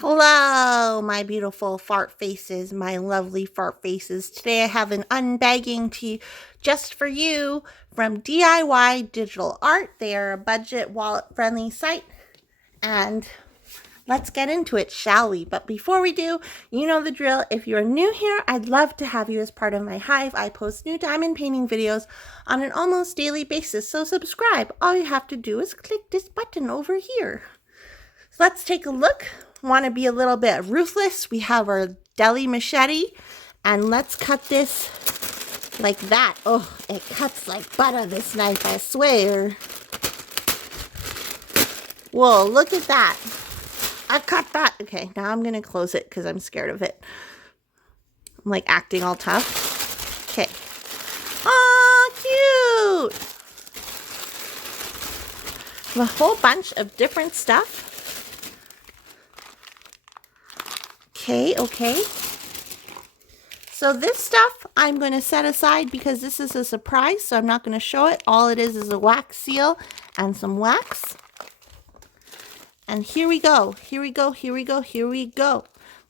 Hello, my beautiful fart faces, my lovely fart faces. Today I have an unbagging tea just for you from DIY Digital Art. They are a budget wallet friendly site and let's get into it, shall we? But before we do, you know the drill. If you're new here, I'd love to have you as part of my hive. I post new diamond painting videos on an almost daily basis, so subscribe. All you have to do is click this button over here. So let's take a look. Want to be a little bit ruthless? We have our deli machete, and let's cut this like that. Oh, it cuts like butter, this knife, I swear. Whoa, look at that. I cut that. Okay, now I'm going to close it because I'm scared of it. I'm like acting all tough. Okay. Aw, cute. A whole bunch of different stuff. Okay. So this stuff I'm going to set aside because this is a surprise, so I'm not going to show it. All it is a wax seal and some wax. And here we go.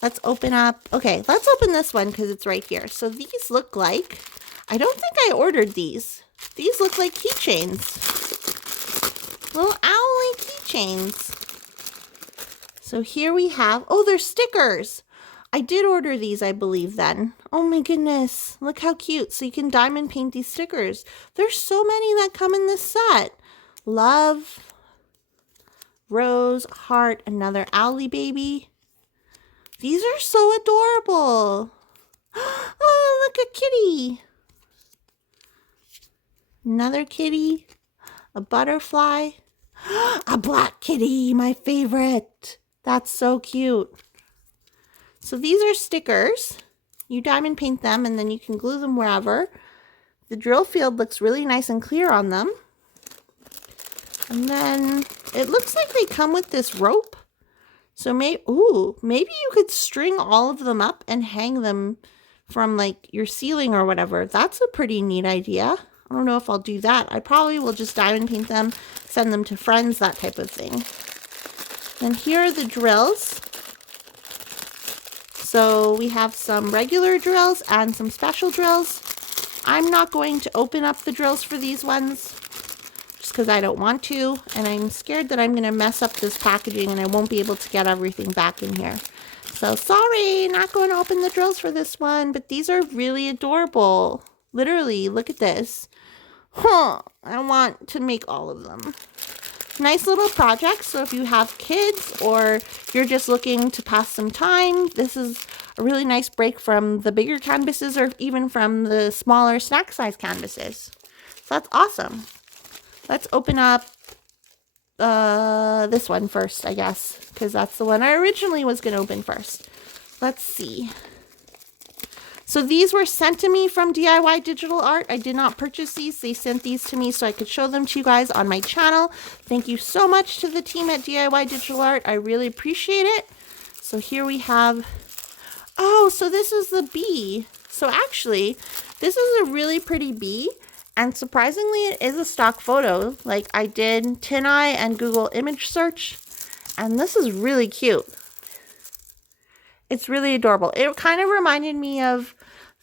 Let's open up. Okay, let's open this one because it's right here. So these look like, I don't think I ordered these. These look like keychains. Little owly keychains. So here we have, oh, they're stickers. I did order these, I believe, then. Oh my goodness, look how cute. So you can diamond paint these stickers. There's so many that come in this set. Love, rose, heart, another owly baby. These are so adorable. Oh, look, a kitty. Another kitty, a butterfly, a black kitty, my favorite. That's so cute. So these are stickers. You diamond paint them and then you can glue them wherever. The drill field looks really nice and clear on them. And then it looks like they come with this rope. So maybe you could string all of them up and hang them from like your ceiling or whatever. That's a pretty neat idea. I don't know if I'll do that. I probably will just diamond paint them, send them to friends, that type of thing. And here are the drills. So we have some regular drills and some special drills. I'm not going to open up the drills for these ones just because I don't want to. And I'm scared that I'm going to mess up this packaging and I won't be able to get everything back in here. So sorry, not going to open the drills for this one. But these are really adorable. Literally, look at this. I want to make all of them. Nice little project. So if you have kids or you're just looking to pass some time, this is a really nice break from the bigger canvases or even from the smaller snack size canvases. So that's awesome. Let's open up this one first, I guess, because that's the one I originally was going to open first. Let's see. So these were sent to me from DIY Digital Art. I did not purchase these. They sent these to me so I could show them to you guys on my channel. Thank you so much to the team at DIY Digital Art. I really appreciate it. So here we have, oh, so this is the bee. So actually, this is a really pretty bee. And surprisingly, it is a stock photo. Like I did TinEye and Google image search. And this is really cute. It's really adorable. It kind of reminded me of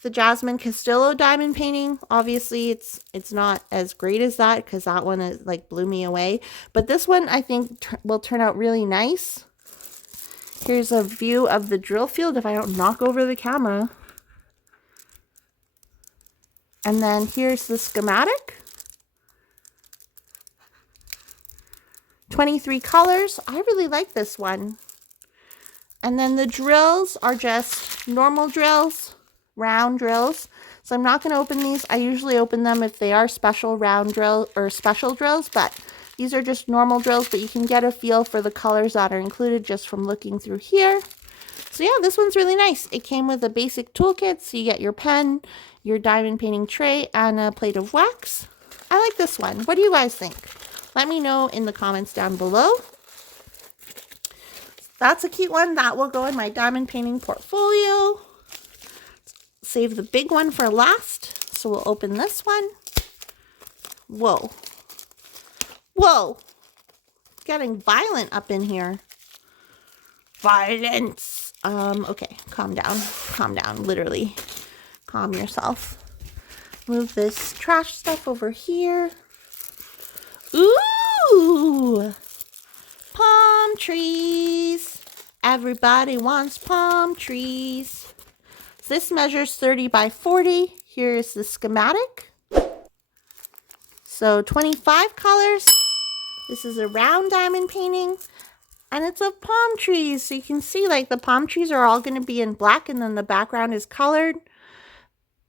the Jasmine Castillo diamond painting. Obviously, it's not as great as that because that one is, like, blew me away. But this one, I think, will turn out really nice. Here's a view of the drill field if I don't knock over the camera. And then here's the schematic. 23 colors. I really like this one. And then the drills are just normal drills, round drills. So I'm not going to open these. I usually open them if they are special round drill or special drills, but these are just normal drills, but you can get a feel for the colors that are included just from looking through here. So yeah, this one's really nice. It came with a basic toolkit, so you get your pen, your diamond painting tray, and a plate of wax. I like this one. What do you guys think? Let me know in the comments down below. That's a cute one. That will go in my diamond painting portfolio. Save the big one for last. So we'll open this one. Whoa. Whoa. Getting violent up in here. violence. Okay, calm down, literally. Calm yourself. Move this trash stuff over here. Ooh! Palm trees. Everybody wants palm trees. This measures 30 by 40. Here's the schematic. So 25 colors. This is a round diamond painting. And it's of palm trees. So you can see like the palm trees are all going to be in black and then the background is colored.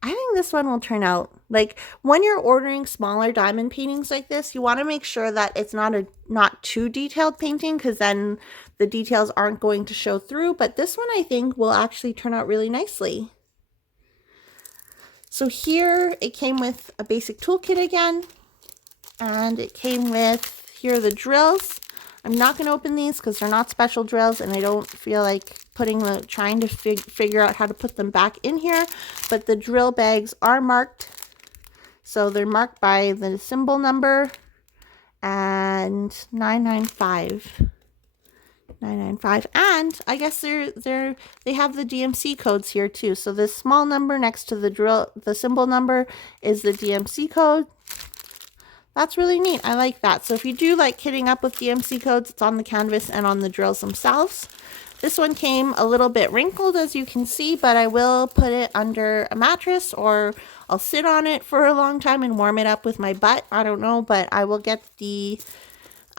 I think this one will turn out like when you're ordering smaller diamond paintings like this, you want to make sure that it's not too detailed painting because then the details aren't going to show through. But this one I think will actually turn out really nicely. So here it came with a basic toolkit again, and it came with, here are the drills. I'm not going to open these because they're not special drills and I don't feel like trying to figure out how to put them back in here. But the drill bags are marked. So they're marked by the symbol number and 995. 995. And I guess they have the DMC codes here too. So this small number next to the symbol number is the DMC code. That's really neat. I like that. So if you do like kitting up with DMC codes, it's on the canvas and on the drills themselves. This one came a little bit wrinkled, as you can see, but I will put it under a mattress or I'll sit on it for a long time and warm it up with my butt. I don't know, but I will get the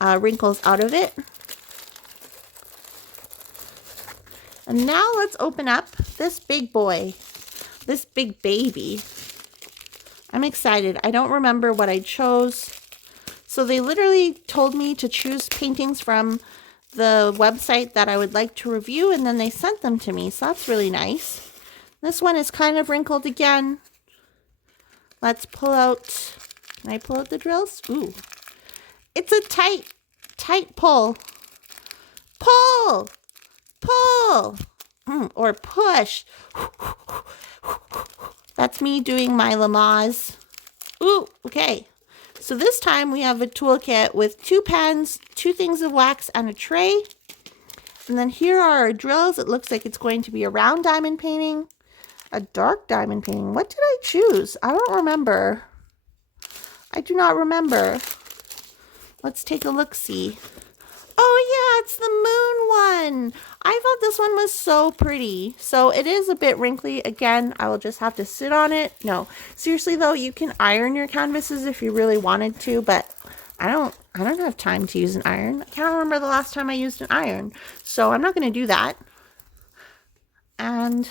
wrinkles out of it. And now let's open up this big boy, this big baby. I'm excited. I don't remember what I chose. So they literally told me to choose paintings from the website that I would like to review, and then they sent them to me. So that's really nice. This one is kind of wrinkled again. Let's pull out, can I pull out the drills? Ooh. It's a tight pull. Pull! Pull! Or push. That's me doing my Lamaze. Ooh, okay. So this time we have a toolkit with 2 pens, 2 things of wax, and a tray. And then here are our drills. It looks like it's going to be a round diamond painting, a dark diamond painting. What did I choose? I don't remember. I do not remember. Let's take a look-see. Oh yeah, it's the moon one. I thought this one was so pretty. So it is a bit wrinkly. Again, I will just have to sit on it. No, seriously though, you can iron your canvases if you really wanted to, but I don't have time to use an iron. I can't remember the last time I used an iron. So I'm not going to do that. And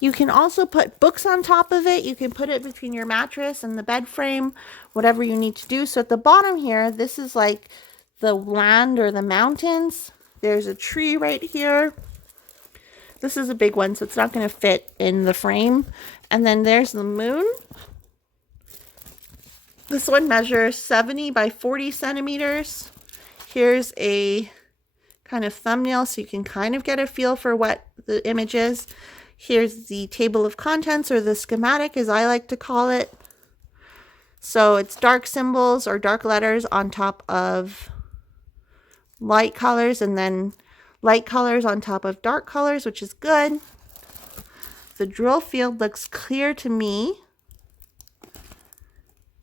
you can also put books on top of it. You can put it between your mattress and the bed frame, whatever you need to do. So at the bottom here, this is like the land or the mountains. There's a tree right here. This is a big one, so it's not going to fit in the frame. And then there's the moon. This one measures 70 by 40 centimeters. Here's a kind of thumbnail so you can kind of get a feel for what the image is. Here's the table of contents, or the schematic as I like to call it. So it's dark symbols or dark letters on top of light colors, and then light colors on top of dark colors, which is good. The drill field looks clear to me.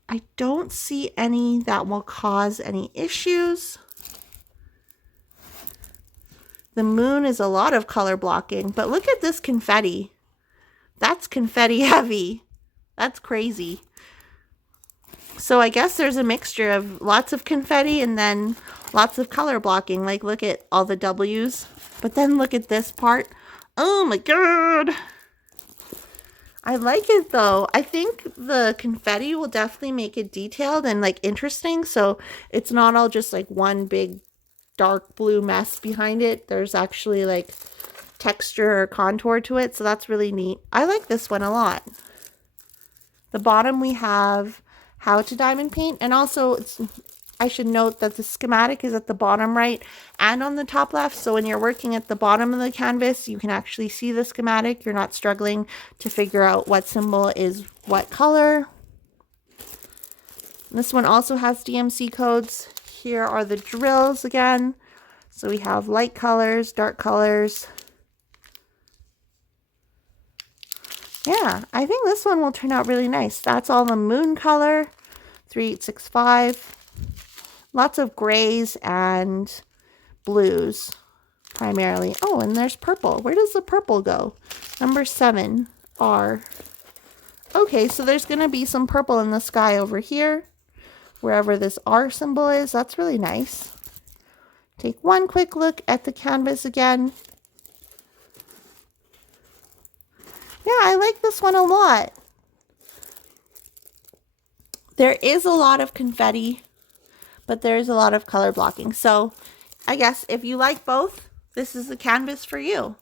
I don't see any that will cause any issues. The moon is a lot of color blocking, but look at this confetti. That's confetti heavy. That's crazy. So I guess there's a mixture of lots of confetti and then lots of color blocking. Like, look at all the W's. But then look at this part. Oh my god. I like it though. I think the confetti will definitely make it detailed and like interesting. So it's not all just like one big dark blue mess behind it. There's actually like texture or contour to it. So that's really neat. I like this one a lot. The bottom we have how to diamond paint, and also I should note that the schematic is at the bottom right and on the top left, so when you're working at the bottom of the canvas you can actually see the schematic. You're not struggling to figure out what symbol is what color. This one also has DMC codes. Here are the drills again. So we have light colors, dark colors. Yeah, I think this one will turn out really nice. That's all the moon color, 3865. Lots of grays and blues primarily. Oh, and there's purple. Where does the purple go? Number 7, R. Okay, so there's going to be some purple in the sky over here, wherever this R symbol is. That's really nice. Take one quick look at the canvas again. Yeah, I like this one a lot. There is a lot of confetti, but there's a lot of color blocking. So I guess if you like both, this is the canvas for you.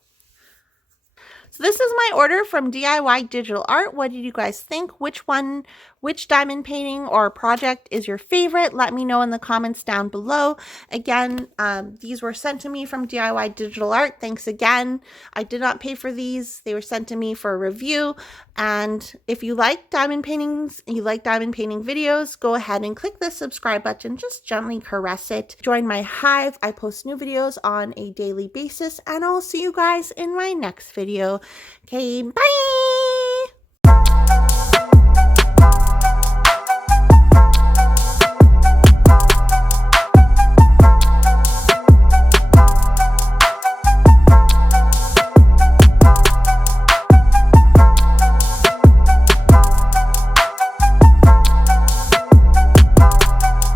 So this is my order from DIY Digital Art. What did you guys think? Which diamond painting or project is your favorite? Let me know in the comments down below. Again, these were sent to me from DIY Digital Art. Thanks again. I did not pay for these. They were sent to me for a review. And if you like diamond paintings, you like diamond painting videos, go ahead and click the subscribe button. Just gently caress it. Join my hive. I post new videos on a daily basis, and I'll see you guys in my next video. Okay, bye!